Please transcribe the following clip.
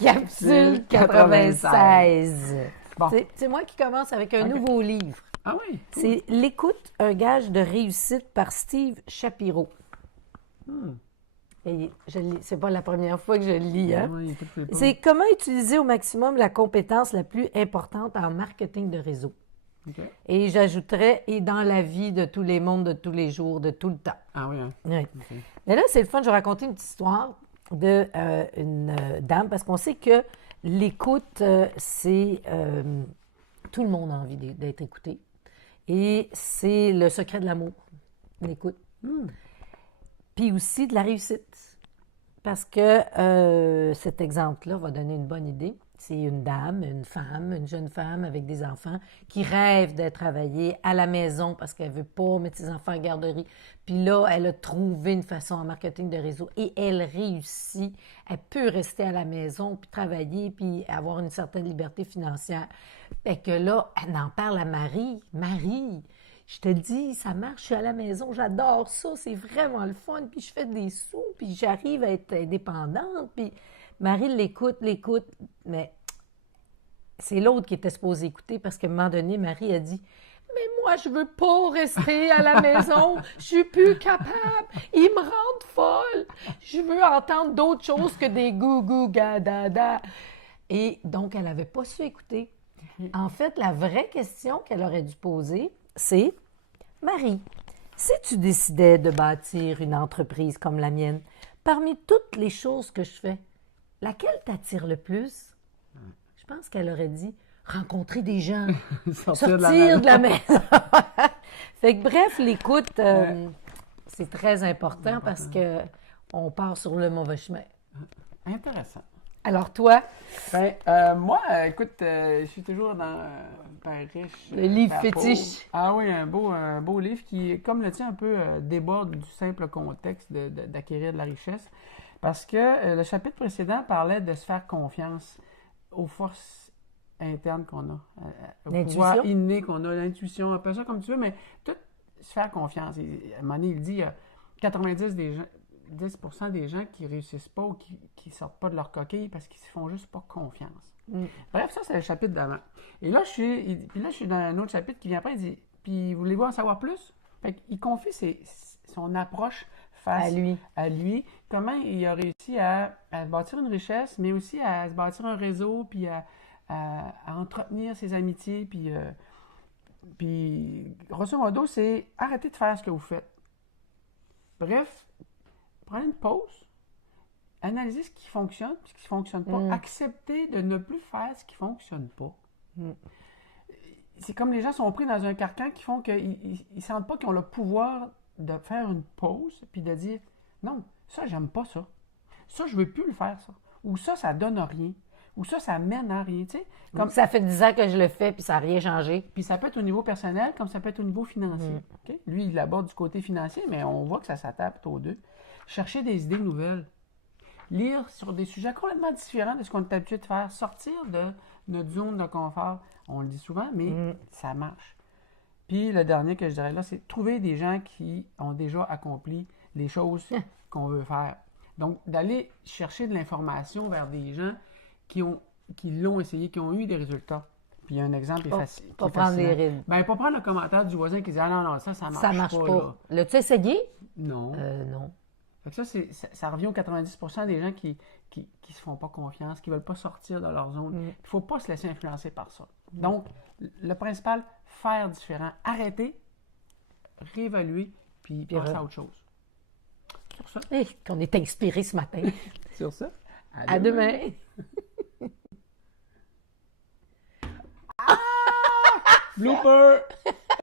Capsule 96. Bon. C'est moi qui commence avec un nouveau livre. Ah oui? Cool. C'est L'écoute, un gage de réussite par Steve Shapiro. Et c'est pas la première fois que je le lis. Hein? Oui, C'est comment utiliser au maximum la compétence la plus importante en marketing de réseau. Okay. Et j'ajouterais, et dans la vie de tous les mondes, de tous les jours, de tout le temps. Ah oui, hein? Oui. Okay. Mais là, c'est le fun. Je vais raconter une petite histoire d'une dame, parce qu'on sait que l'écoute, c'est... tout le monde a envie d'être écouté. Et c'est le secret de l'amour, l'écoute. Puis aussi de la réussite. Parce que cet exemple-là va donner une bonne idée. C'est une dame, une jeune femme avec des enfants qui rêve d'être travailler à la maison parce qu'elle ne veut pas mettre ses enfants en garderie. Puis là, elle a trouvé une façon en marketing de réseau et elle réussit. Elle peut rester à la maison, puis travailler, puis avoir une certaine liberté financière. Fait que là, elle en parle à Marie. Marie, je te dis, ça marche, je suis à la maison, j'adore ça, c'est vraiment le fun, puis je fais des sous, puis j'arrive à être indépendante, puis Marie l'écoute, mais c'est l'autre qui était supposé écouter parce qu'à un moment donné, Marie a dit « Mais moi, je veux pas rester à la maison, je suis plus capable, ils me rendent folle, je veux entendre d'autres choses que des gou ga da da. » Et donc, elle n'avait pas su écouter. En fait, la vraie question qu'elle aurait dû poser, c'est « Marie, si tu décidais de bâtir une entreprise comme la mienne, parmi toutes les choses que je fais, laquelle t'attire le plus? » Je pense qu'elle aurait dit « Rencontrer des gens, sortir de la maison. » Fait que bref, l'écoute, c'est très important parce qu'on part sur le mauvais chemin. Intéressant. Alors toi? Moi, écoute, je suis toujours dans Père riche. Le livre Père fétiche. Pauvre. Ah oui, un beau livre qui, comme le tien, un peu déborde du simple contexte d'acquérir de la richesse. Parce que le chapitre précédent parlait de se faire confiance aux forces internes qu'on a, au pouvoir inné qu'on a, l'intuition, appelle ça comme tu veux, mais tout se faire confiance. Et, à un moment donné, il dit il y a 10% des gens qui réussissent pas ou qui sortent pas de leur coquille parce qu'ils se font juste pas confiance. Bref, ça, c'est le chapitre d'avant. Et là, je suis dans un autre chapitre qui vient après, il dit « Puis, voulez-vous en savoir plus? » Fait qu'il confie son approche face à lui, comment il a réussi à bâtir une richesse, mais aussi à se bâtir un réseau, puis à entretenir ses amitiés, puis grosso modo, c'est arrêter de faire ce que vous faites. Bref, prenez une pause, analysez ce qui fonctionne, ce qui ne fonctionne pas, acceptez de ne plus faire ce qui ne fonctionne pas. C'est comme les gens sont pris dans un carcan qui font qu'ils ne sentent pas qu'ils ont le pouvoir de faire une pause, puis de dire « Non, ça, j'aime pas ça. Ça, je veux plus le faire, ça. » Ou ça, ça donne rien. Ou ça mène à rien, tu sais. Comme ça fait 10 ans que je le fais, puis ça n'a rien changé. Puis ça peut être au niveau personnel, comme ça peut être au niveau financier. Okay? Lui, il aborde du côté financier, mais on voit que ça s'attaque aux deux. Chercher des idées nouvelles. Lire sur des sujets complètement différents de ce qu'on est habitué de faire. Sortir de notre zone de confort. On le dit souvent, mais ça marche. Puis le dernier que je dirais là, c'est trouver des gens qui ont déjà accompli les choses qu'on veut faire. Donc, d'aller chercher de l'information vers des gens qui l'ont essayé, qui ont eu des résultats. Puis un exemple est facile. Pas prendre les rides. Bien, pas prendre le commentaire du voisin qui dit « Ah non, ça marche pas. » Là. L'as-tu essayé? Non. Non. Fait que ça revient aux 90% des gens qui se font pas confiance, qui veulent pas sortir de leur zone. Il faut pas se laisser influencer par ça. Donc, le principal, faire différent. Arrêter, réévaluer, puis passer à autre chose. Sur ça. Qu'on est inspiré ce matin. Sur ça. À demain. Blooper!